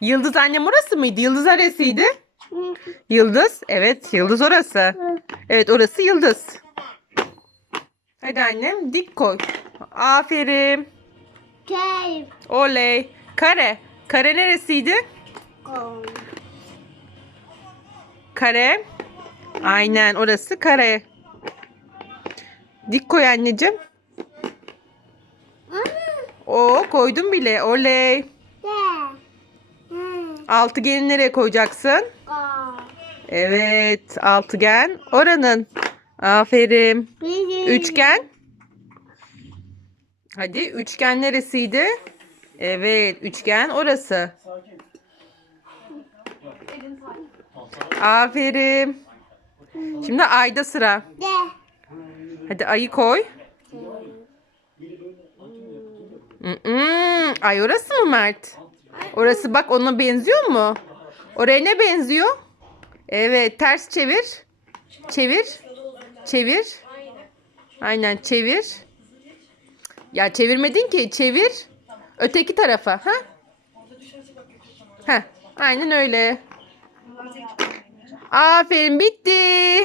Yıldız annem orası mıydı? Yıldız neresiydi? Yıldız. Evet yıldız orası. Evet orası yıldız. Hadi annem dik koy. Aferin. Cave. Oley. Kare. Kare neresiydi? Kare. Aynen orası kare. Dik koy anneciğim. Oo koydum bile. Oley. Altıgeni nereye koyacaksın? Evet, altıgen oranın. Aferin. Üçgen. Hadi üçgen neresiydi? Evet, üçgen orası. Aferin. Şimdi ayda sıra. Hadi ayı koy. Mm-mm, Ay orası mı Mert? Orası bak ona benziyor mu? Oraya ne benziyor? Evet ters çevir. Çevir. Çevir. Aynen çevir. Ya çevirmedin ki çevir. Öteki tarafa. Ha? Ha. Aynen öyle. Aferin bitti.